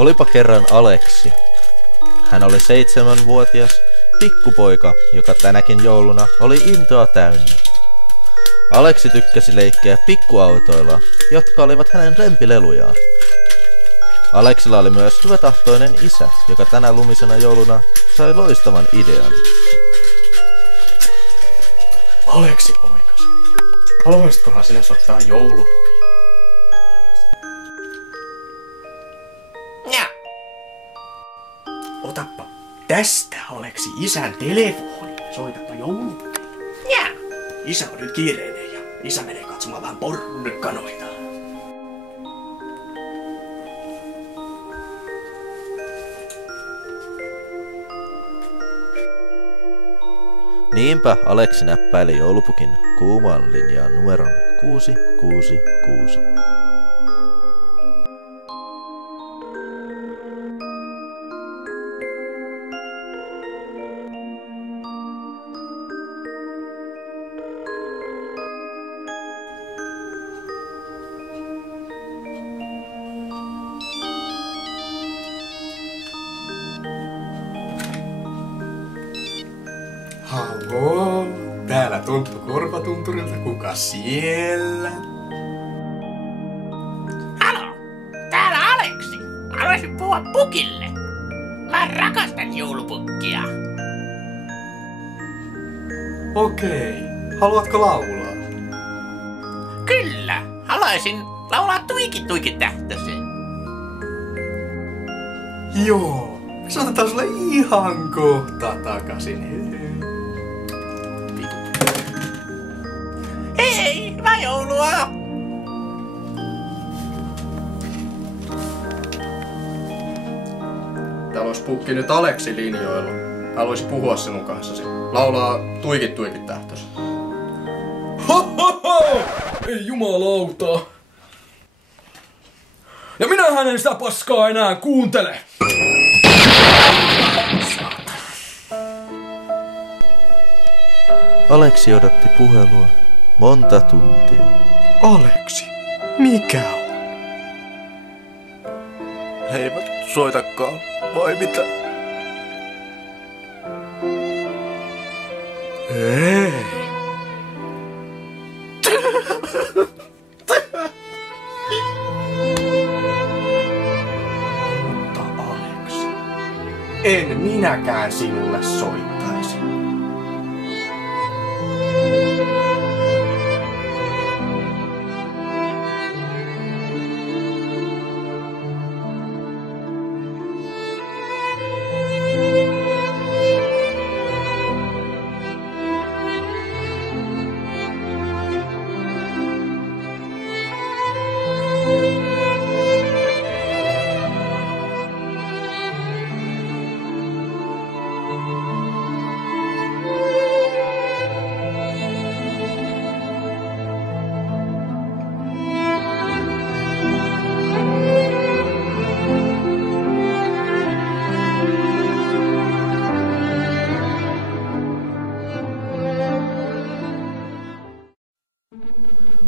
Olipa kerran Aleksi. Hän oli 7-vuotias pikkupoika, joka tänäkin jouluna oli intoa täynnä. Aleksi tykkäsi leikkiä pikkuautoilla, jotka olivat hänen lempilelujaan. Aleksilla oli myös hyvätahtoinen isä, joka tänä lumisena jouluna sai loistavan idean. Aleksi poikasi, haluaisitkohan sinä ottaa joulupukin? Ja. Otappa tästä, Aleksi, isän telefoni. Soitapa joulupukin. Ja. Isä on nyt kiireinen ja isä menee katsomaan vähän porkkanoita. Niinpä Aleksi näppäili joulupukin kuumaan linjaan numeron 666. Halloo, täällä Tonttu Korvatunturilta, kuka siellä? Halo, täällä Aleksi. Haluaisin puhua pukille. Mä rakastan joulupukkia. Okei, haluatko laulaa? Kyllä, haluaisin laulaa Tuiki tähtösi. Joo, me saatetaan sulle ihan kohta takaisin. Hei, hyvää joulua! Täällä olisi pukki nyt Aleksi linjoilla. Haluaisi puhua sinun kanssasi. Laulaa Tuikit tähtösi. Hohoho! Ei jumalauta. Ja minähän en sitä paskaa enää kuuntele. Aleksi odotti puhelua monta tuntia. Aleksi, mikä on? Eivät soitakaan, vai mitä? Ei. Mutta Aleksi, en minäkään sinulle soittaisi.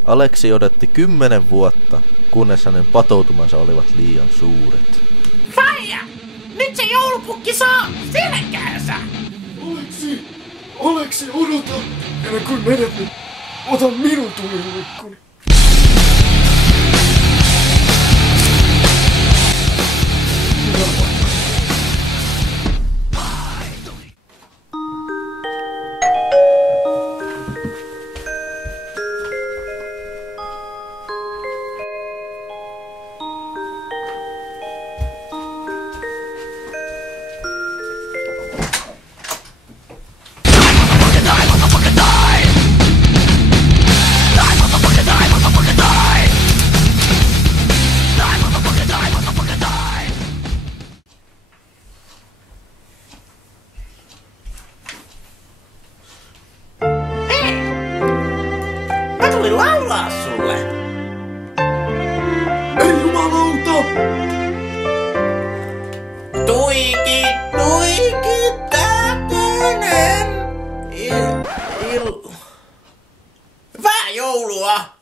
Aleksi odotti 10 vuotta, kunnes hänen patoutumansa olivat liian suuret. Faija! Nyt se joulupukki saa selkäänsä! Aleksi, odota! Ennen kuin menet, niin ota minun tuliluikkuni. Mä tulin laulaa sulle! Ei jumalauta! Tuiki tähtönen! Hyvää joulua!